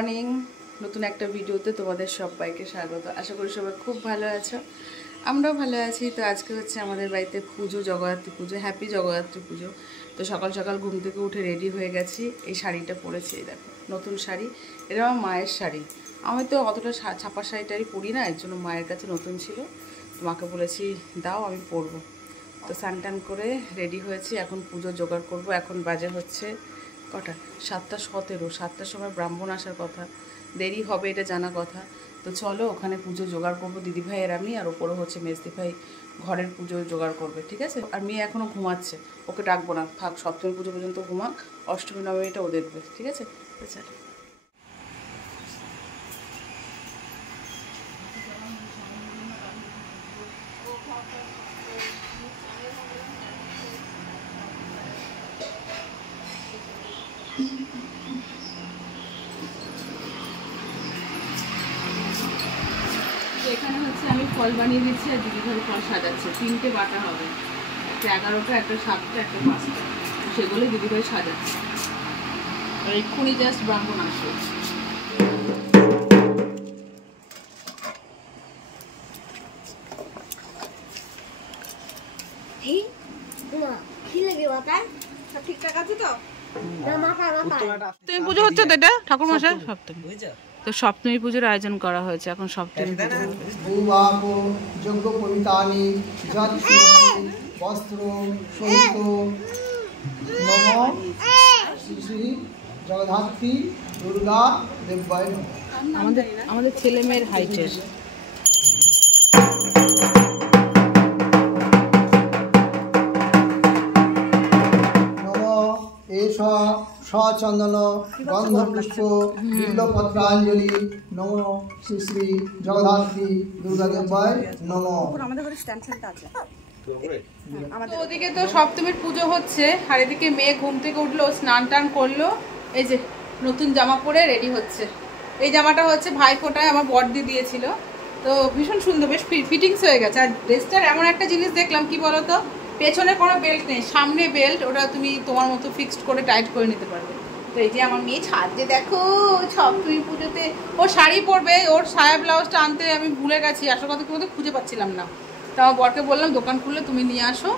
Morning. নতুন একটা ভিডিওতে তোমাদের সবাইকে স্বাগত। আশা করি সবাই খুব ভালো আছো, আমরাও ভালো আছি। তো আজকে হচ্ছে আমাদের বাড়িতে পুজো, জগদ্ধাত্রী পুজো। হ্যাপি জগদ্ধাত্রী পুজো। তো সকাল সকাল ঘুম থেকে উঠে রেডি হয়ে গেছি। এই শাড়িটা পরেছি, এই দেখো নতুন শাড়ি, এটা আমার মায়ের শাড়ি। আমি তো অতটা ছাপা শাড়িটারি পরি না, এর জন্য মায়ের কাছে নতুন ছিল, মাকে বলেছি দাও আমি পরবো। তো স্নান টান করে রেডি হয়েছি, এখন পুজো জোগাড় করব। এখন বাজে হচ্ছে কটা, 7:17। 7টার সময় ব্রাহ্মণ আসার কথা, দেরি হবে এটা জানা কথা। তো চলো ওখানে পুজো জোগাড় করবো, দিদিভাই আর আমি, আর ওপরে হচ্ছে মেজদি ভাই ঘরের পুজো জোগাড় করবে, ঠিক আছে। আর মেয়ে এখনও ঘুমাচ্ছে, ওকে ডাকবো না, থাক সপ্তমী পুজো পর্যন্ত ঘুমাক, অষ্টমী নবমীটা ও দেখবে, ঠিক আছে। চলো এখানে হচ্ছে আমি ফল বানিয়ে দিচ্ছি আর দিদিভাই ফল সাজাচ্ছে। 3টে বাটা হবে, একটা 11টা, একটা 7টা, একটা 5টা, সেগুলো দিদিভাই সাজাচ্ছে। আর এক্ষুনি জাস্ট ব্রাহ্মণ আসবে। ঠিকঠাক আছে তো? সপ্তমী পুজো হচ্ছে তো, এটা ঠাকুর মশাই সপ্তমী। তো সপ্তমী পুজোর আয়োজন করা হয়েছে, এখন সপ্তমী যজ্ঞ পবিতানি বস্ত্র সহিত নম শ্রী শ্রী জগদ্ধাত্রী দুর্গা দেবায়। আমাদের ছেলে মেয়ের হাইটের সচন্দন গন্ধ পুষ্প বিল্লপত্রাঞ্জলি নম শ্রী শ্রী জগদ্ধাত্রী দুর্গা দেবায় নম। ওদিকে তো সপ্তমীর পুজো হচ্ছে, আর এদিকে মেয়ে ঘুম থেকে উঠলো, স্নান টান করলো, এই যে নতুন জামা পরে রেডি হচ্ছে। এই জামাটা হচ্ছে ভাইফোঁটায় আমার বড়দি দিয়েছিল, তো ভীষণ সুন্দর, বেশ ফিটিংস হয়ে গেছে। আর ড্রেসটার এমন একটা জিনিস দেখলাম, কি বলতো, পেছনে কোনো বেল্ট নেই, সামনে বেল্ট, ওটা তুমি তোমার মতো ফিক্সড করে টাইট করে নিতে পারবে। তো এই যে আমার মেয়ে ছাড়ছে দেখো, সপ্তমী পুজোতে ও শাড়ি পরবে, ওর সায়া ব্লাউজটা আনতে আমি ভুলে গেছি, আসল কথা কি বলতে খুঁজে পাচ্ছিলাম না। তো আমার বরকে বললাম দোকান খুললে তুমি নিয়ে আসো,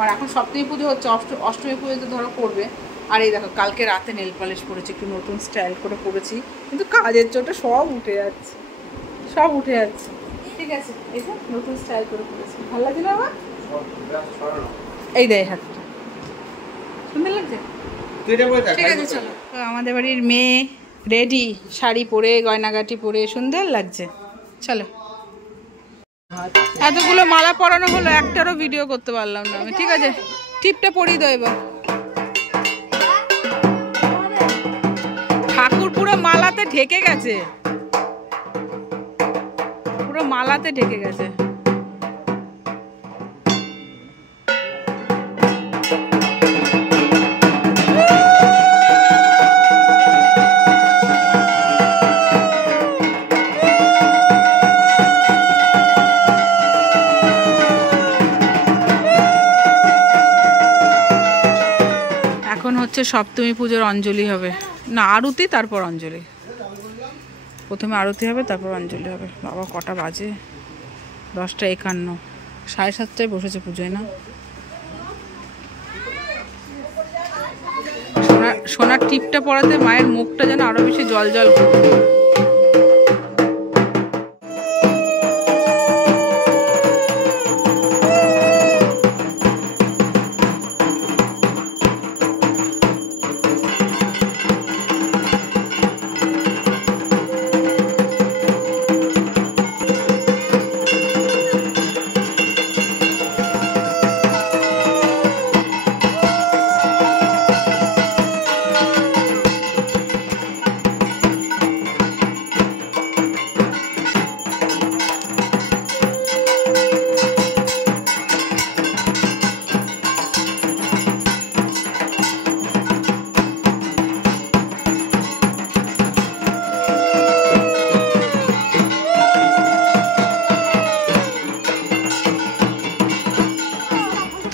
আর এখন সপ্তমী পুজো হচ্ছে, অষ্টমী পুজো তো ধরো করবে। আর এই দেখো কালকে রাতে নেল পালিশ পরেছি, একটু নতুন স্টাইল করে পরেছি, কিন্তু কাজের চোটে সব উঠে যাচ্ছে, সব উঠে যাচ্ছে। ঠিক আছে, এই যে নতুন স্টাইল করে পরেছি, ভালো লাগছে না আমার? এই দেয় হাতটা, সুন্দর লাগছে। ঠিক আছে চলো, তো আমাদের বাড়ির মেয়ে রেডি, শাড়ি পরে গয়নাগাটি পরে সুন্দর লাগছে। চলো, এতগুলো মালা পরানো হলো, একটারও ভিডিও করতে পারলাম না আমি। ঠিক আছে, টিপটা পরিয়ে দাও এবার। ঠাকুর পুরো মালাতে ঢেকে গেছে, পুরো মালাতে ঢেকে গেছে। এখন হচ্ছে সপ্তমী পুজোর অঞ্জলি হবে, না আরতি তারপর অঞ্জলি। প্রথমে আরতি হবে তারপর অঞ্জলি হবে। বাবা কটা বাজে, 10:51, 7:30টায় বসেছে পুজোয় না। সোনার টিপটা পরাতে মায়ের মুখটা যেন আরো বেশি জল জল করবে।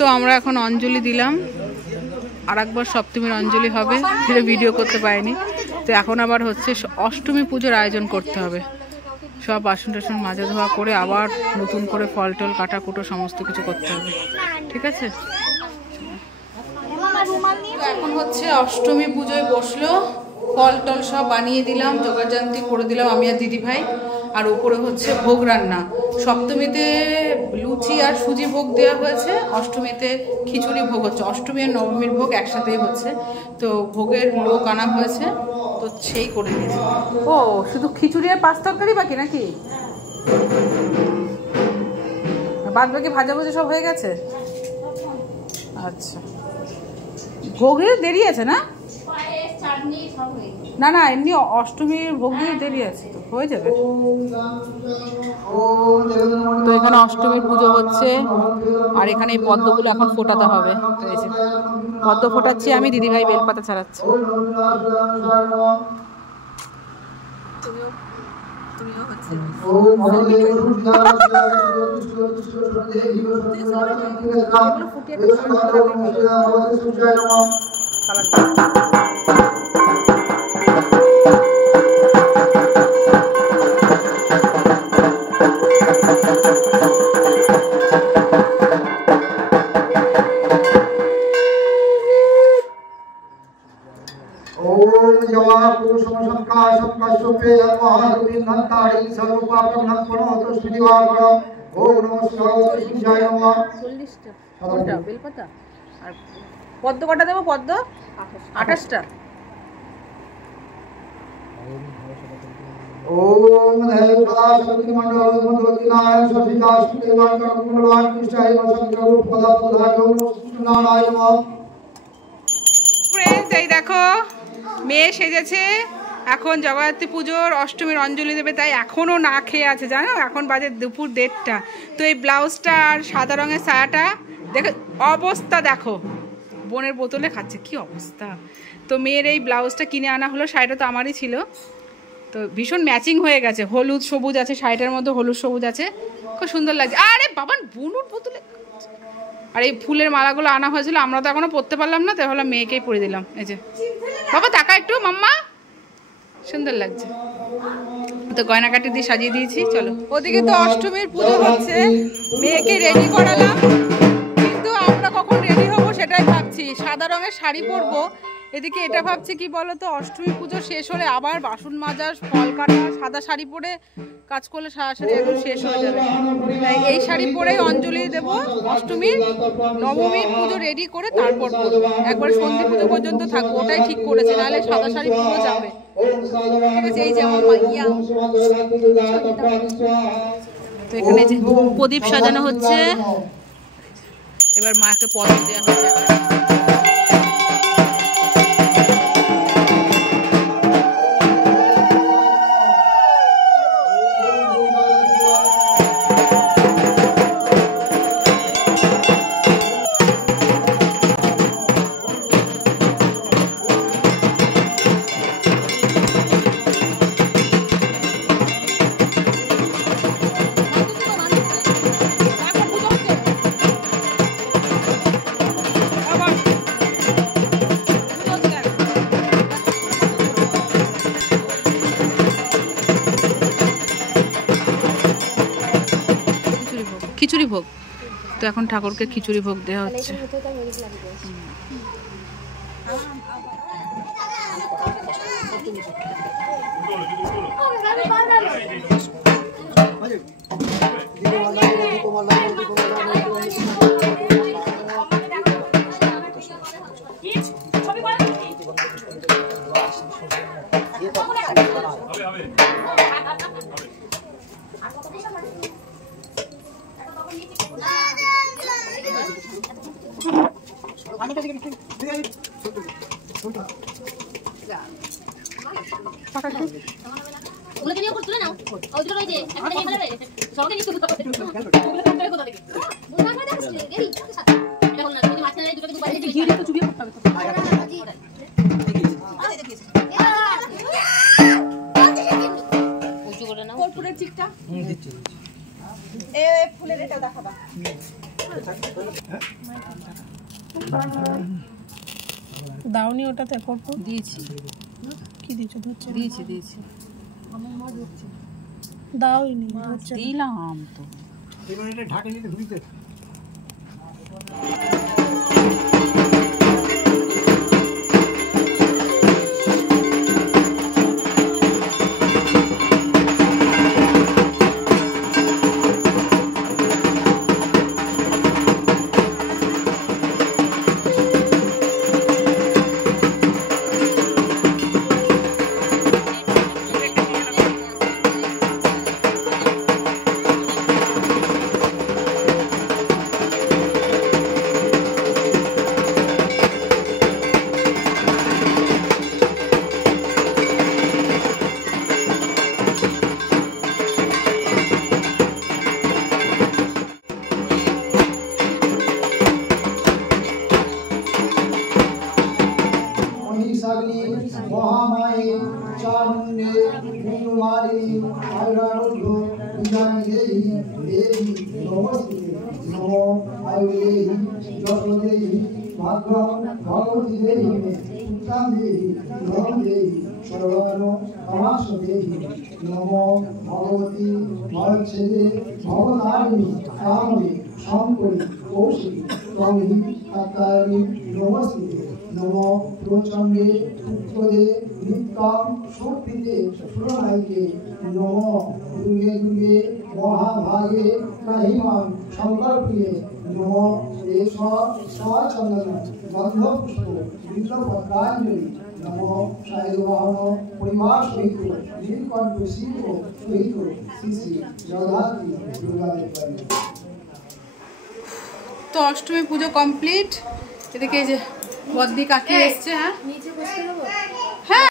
তো আমরা এখন অঞ্জলি দিলাম, আর একবার সপ্তমীর অঞ্জলি হবে, সেটা ভিডিও করতে পারিনি। তো এখন আবার হচ্ছে অষ্টমী পুজোর আয়োজন করতে হবে, সব বাসন টাসন মাজা ধোয়া করে আবার নতুন করে ফল টল কাটা কুটো সমস্ত কিছু করতে হবে, ঠিক আছে। এখন হচ্ছে অষ্টমী পুজোয় বসলো, ফল টল সব বানিয়ে দিলাম, জোগাড়যন্ত্রী করে দিলাম আমি আর দিদি ভাই। আর উপরে হচ্ছে ভোগ রান্না, সপ্তমীতে লুচি আর সুজি ভোগ দেওয়া হয়েছে, অষ্টমীতে খিচুড়ি ভোগ হচ্ছে, অষ্টমী আর নবমীর ভোগ একসাথেই হচ্ছে। তো ভোগের লোক আনা হয়েছে, তো সেই করে দিয়েছে। ও শুধু খিচুড়ি আর পাঁচ তরকারি বাকি নাকি? বাদ বাকি ভাজা ভুজি সব হয়ে গেছে। আচ্ছা, ভোগের দেরি আছে না? না না, এমনি অষ্টমীর ভোগ দিয়ে দেরি আছে, তো হয়ে যাবে। তো এখানে অষ্টমীর পুজো হচ্ছে, আর এখানে এই পদ্মগুলো এখন ফোটাতে হবে। তো এই যে পদ্ম ফোটাচ্ছি আমি, দিদিভাই বেলপাতা ছাড়াচ্ছে। পদ্ম কটা দেবো? পদ্ম 28টা। এই দেখো মেয়ে সেজেছে, এখন জগদ্ধাত্রী পুজোর অষ্টমীর অঞ্জলি দেবে, তাই এখনও না খেয়ে আছে জানো, এখন বাজে দুপুর 1:30। তো এই ব্লাউজটা আর সাদা রঙের সায়াটা দেখো অবস্থা, দেখো বোনের বোতলে খাচ্ছে, কি অবস্থা। তো মেয়ের এই ব্লাউজটা কিনে আনা হলো, শাড়িটা তো আমারই ছিল, তো ভীষণ ম্যাচিং হয়ে গেছে, হলুদ সবুজ আছে শাড়িটার মধ্যে, হলুদ সবুজ আছে, খুব সুন্দর লাগছে। আরে বাবা বোনুর বোতলে। আর এই ফুলের মালাগুলো আনা হয়েছিল, আমরা তো এখনো পরতে পারলাম না, তাই হলো মেয়েকেই পরে দিলাম। এই যে বাবা তাকা একটু, মাম্মা সুন্দর লাগছে। তো গয়নাকাটি দিয়ে সাজিয়ে দিয়েছি, চলো। ওদিকে তো অষ্টমীর পুজো হচ্ছে, মেয়েকে রেডি করালাম, কিন্তু আমরা কখন রেডি হব সেটাই ভাবছি। সাদা রঙের শাড়ি পরবো, এদিকে এটা ভাবছি কি বলতো, অষ্টমী পুজো শেষ হলে আবার বাসন মাজা, ফল কাটা, সাদা শাড়ি পরে কাজ করলে সারাসারি একদম শেষ হয়ে যাবে। তাই এই শাড়ি পরেই অঞ্জলি দেব অষ্টমীর, নবমীর পুজো রেডি করে তারপর পরবো, একবারে সন্ধে পুজো পর্যন্ত থাকবো, ওটাই ঠিক করেছে, নাহলে সাদা শাড়ি পুরো যাবে, ঠিক আছে। এই যে আমার মাইয়া, তো এখানে যে প্রদীপ সাজানো হচ্ছে, এবার মাকে পদ্ম দেওয়া হচ্ছে। খিচুড়ি ভোগ, তো এখন ঠাকুরকে খিচুড়ি ভোগ দেওয়া হচ্ছে। দাওনি ওটাতে দিয়েছি, কি কি দিয়েছো? ধরছে না। দিয়েছি আমার মা ধরছে না। দাওইনি, ধরছে না। দিলাম তো। এবার এটা ঢাকে নিতে ঘুরিতে মহিষাগ্নি মহামায়ী চামুণ্ডে কুমারিণী আয়ুরারোগ্য বিজয়ী দেবী নমস্তে নমো আয়ুর্দেবী যশোদেবী ভাগ্যম ভগবতী দেবী উত্তম দেবী নম দেবী সর্বর্ণ সমাস দেবী নমো ভগবতী ভয়চ্ছেদে ভবতারিণী কামদে শঙ্করী কৌশিকী তমি কাত্তায়নী নমস্তে নমো প্রচণ্ডে পুত্রদে নিত্যম শক্তিতে সুরনায়িকে নমো দুর্গে দুর্গে মহাভাগে মহিমাং শঙ্করপ্রিয়ে নমো এষ সচন্দন গন্ধপুষ্প বিল্লপত্রাঞ্জলি নমো সায়ুবাহন পরিবার সহিত নীলকণ্ঠ শিল্প সহিত শ্রী শ্রী জগদ্ধাত্রী দুর্গাদেব। তো অষ্টমী পুজো কমপ্লিট। এদিকে এই যে বদ্দি কাকি এসছে। হ্যাঁ নিচে বসতে দেবো? হ্যাঁ।